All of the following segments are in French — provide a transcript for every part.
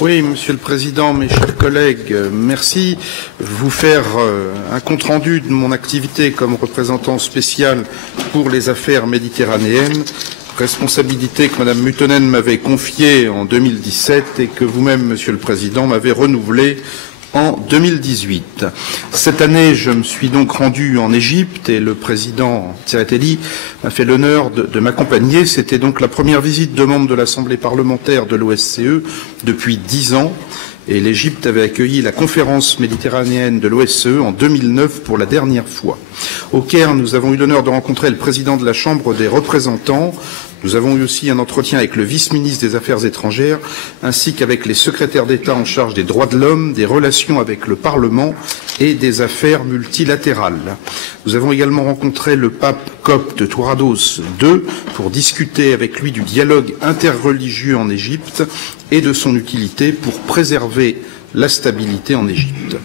Oui, Monsieur le Président, mes chers collègues, merci. Vous faire un compte-rendu de mon activité comme représentant spécial pour les affaires méditerranéennes, responsabilité que Madame Muttonen m'avait confiée en 2017 et que vous-même, Monsieur le Président, m'avez renouvelée en 2018. Cette année, je me suis donc rendu en Égypte et le président Tsereteli m'a fait l'honneur de m'accompagner. C'était donc la première visite de membre de l'Assemblée parlementaire de l'OSCE depuis 10 ans. Et l'Égypte avait accueilli la conférence méditerranéenne de l'OSCE en 2009 pour la dernière fois. Au Caire, nous avons eu l'honneur de rencontrer le président de la Chambre des représentants. Nous avons eu aussi un entretien avec le vice-ministre des Affaires étrangères, ainsi qu'avec les secrétaires d'État en charge des droits de l'homme, des relations avec le Parlement et des affaires multilatérales. Nous avons également rencontré le pape copte Tourados II pour discuter avec lui du dialogue interreligieux en Égypte et de son utilité pour préserver la stabilité en Égypte.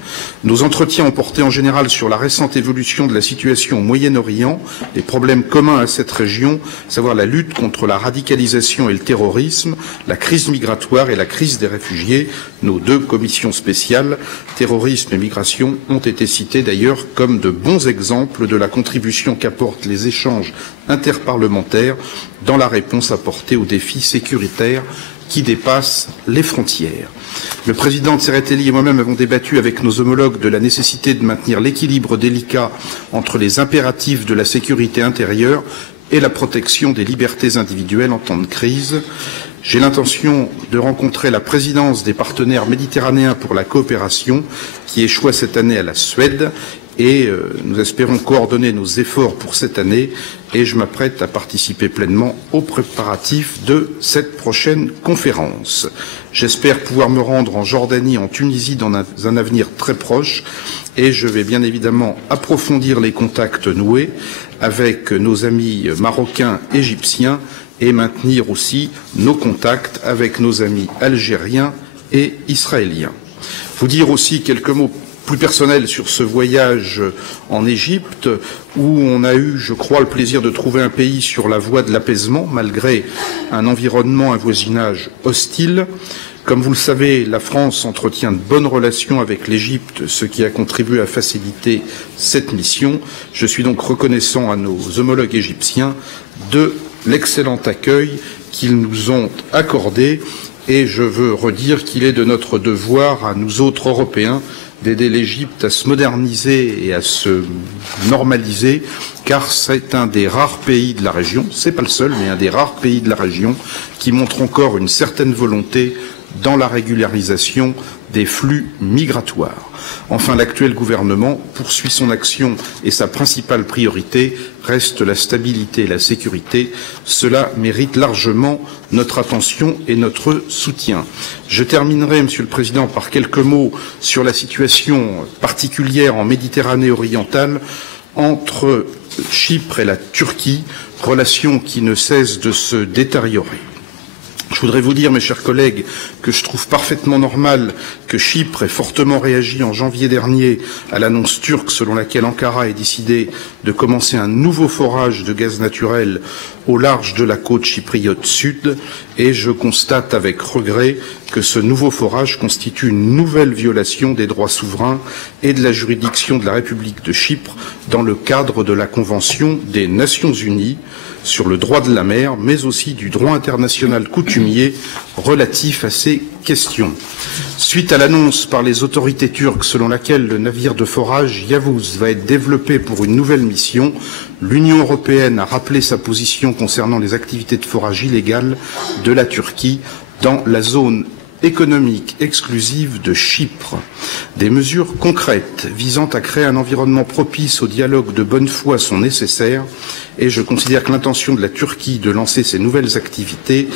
Nos entretiens ont porté en général sur la récente évolution de la situation au Moyen-Orient, les problèmes communs à cette région, à savoir la lutte contre la radicalisation et le terrorisme, la crise migratoire et la crise des réfugiés. Nos deux commissions spéciales, terrorisme et migration, ont été citées d'ailleurs comme de bons exemples de la contribution qu'apportent les échanges interparlementaires dans la réponse apportée aux défis sécuritaires qui dépassent les frontières. Le président Tsereteli et moi-même avons débattu avec nos homologues de la nécessité de maintenir l'équilibre délicat entre les impératifs de la sécurité intérieure et la protection des libertés individuelles en temps de crise. J'ai l'intention de rencontrer la présidence des partenaires méditerranéens pour la coopération qui échoua cette année à la Suède et nous espérons coordonner nos efforts pour cette année et je m'apprête à participer pleinement aux préparatifs de cette prochaine conférence. J'espère pouvoir me rendre en Jordanie, en Tunisie dans un avenir très proche et je vais bien évidemment approfondir les contacts noués avec nos amis marocains, égyptiens et maintenir aussi nos contacts avec nos amis algériens et israéliens. Vous dire aussi quelques mots plus personnel sur ce voyage en Égypte, où on a eu, je crois, le plaisir de trouver un pays sur la voie de l'apaisement, malgré un environnement, un voisinage hostile. Comme vous le savez, la France entretient de bonnes relations avec l'Égypte, ce qui a contribué à faciliter cette mission. Je suis donc reconnaissant à nos homologues égyptiens de l'excellent accueil qu'ils nous ont accordé, et je veux redire qu'il est de notre devoir, à nous autres Européens, d'aider l'Égypte à se moderniser et à se normaliser, car c'est un des rares pays de la région, c'est pas le seul, mais un des rares pays de la région qui montre encore une certaine volonté dans la régularisation des flux migratoires. Enfin, l'actuel gouvernement poursuit son action et sa principale priorité reste la stabilité et la sécurité. Cela mérite largement notre attention et notre soutien. Je terminerai, Monsieur le Président, par quelques mots sur la situation particulière en Méditerranée orientale entre Chypre et la Turquie, relation qui ne cesse de se détériorer. Je voudrais vous dire, mes chers collègues, que je trouve parfaitement normal que Chypre ait fortement réagi en janvier dernier à l'annonce turque selon laquelle Ankara ait décidé de commencer un nouveau forage de gaz naturel au large de la côte chypriote sud, et je constate avec regret que ce nouveau forage constitue une nouvelle violation des droits souverains et de la juridiction de la République de Chypre dans le cadre de la Convention des Nations Unies sur le droit de la mer, mais aussi du droit international coutumier relatif à ces questions. Suite à l'annonce par les autorités turques selon laquelle le navire de forage Yavuz va être développé pour une nouvelle mission, l'Union européenne a rappelé sa position concernant les activités de forage illégales de la Turquie dans la zone économique exclusive de Chypre. Des mesures concrètes visant à créer un environnement propice au dialogue de bonne foi sont nécessaires et je considère que l'intention de la Turquie de lancer ces nouvelles activités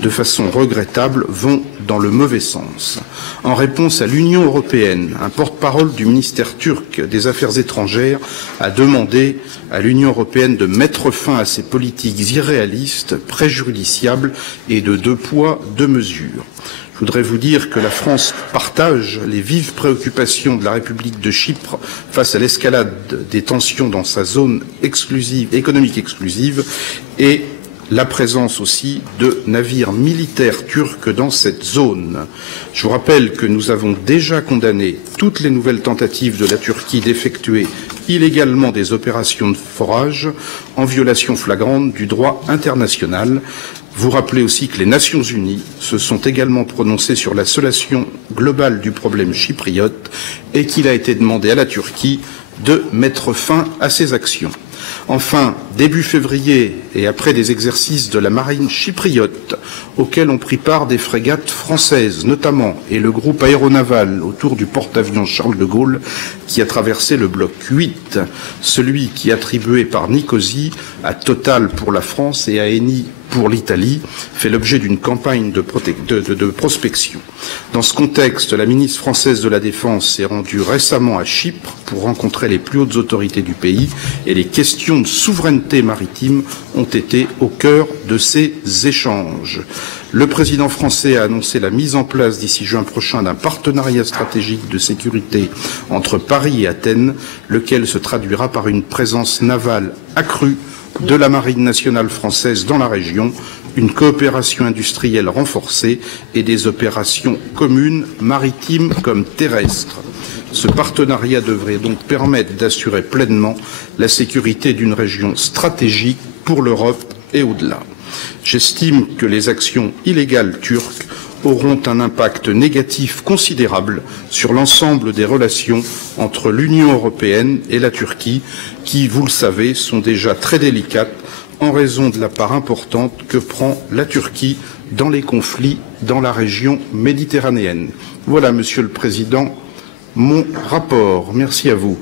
de façon regrettable vont dans le mauvais sens. En réponse à l'Union européenne, un porte-parole du ministère turc des Affaires étrangères a demandé à l'Union européenne de mettre fin à ces politiques irréalistes, préjudiciables et de deux poids, deux mesures. Je voudrais vous dire que la France partage les vives préoccupations de la République de Chypre face à l'escalade des tensions dans sa zone exclusive, économique exclusive et la présence aussi de navires militaires turcs dans cette zone. Je vous rappelle que nous avons déjà condamné toutes les nouvelles tentatives de la Turquie d'effectuer illégalement des opérations de forage en violation flagrante du droit international. Vous rappelez aussi que les Nations Unies se sont également prononcées sur la solution globale du problème chypriote et qu'il a été demandé à la Turquie de mettre fin à ces actions. Enfin, début février et après des exercices de la marine chypriote auxquels ont pris part des frégates françaises notamment et le groupe aéronaval autour du porte-avions Charles de Gaulle qui a traversé le bloc 8, celui qui est attribué par Nicosie à Total pour la France et à Eni pour l'Italie, fait l'objet d'une campagne de prospection. Dans ce contexte, la ministre française de la Défense s'est rendue récemment à Chypre pour rencontrer les plus hautes autorités du pays et les questions de souveraineté maritime ont été au cœur de ces échanges. Le président français a annoncé la mise en place d'ici juin prochain d'un partenariat stratégique de sécurité entre Paris et Athènes, lequel se traduira par une présence navale accrue de la Marine nationale française dans la région, une coopération industrielle renforcée et des opérations communes maritimes comme terrestres. Ce partenariat devrait donc permettre d'assurer pleinement la sécurité d'une région stratégique pour l'Europe et au-delà. J'estime que les actions illégales turques auront un impact négatif considérable sur l'ensemble des relations entre l'Union européenne et la Turquie, qui, vous le savez, sont déjà très délicates en raison de la part importante que prend la Turquie dans les conflits dans la région méditerranéenne. Voilà, Monsieur le Président, mon rapport. Merci à vous.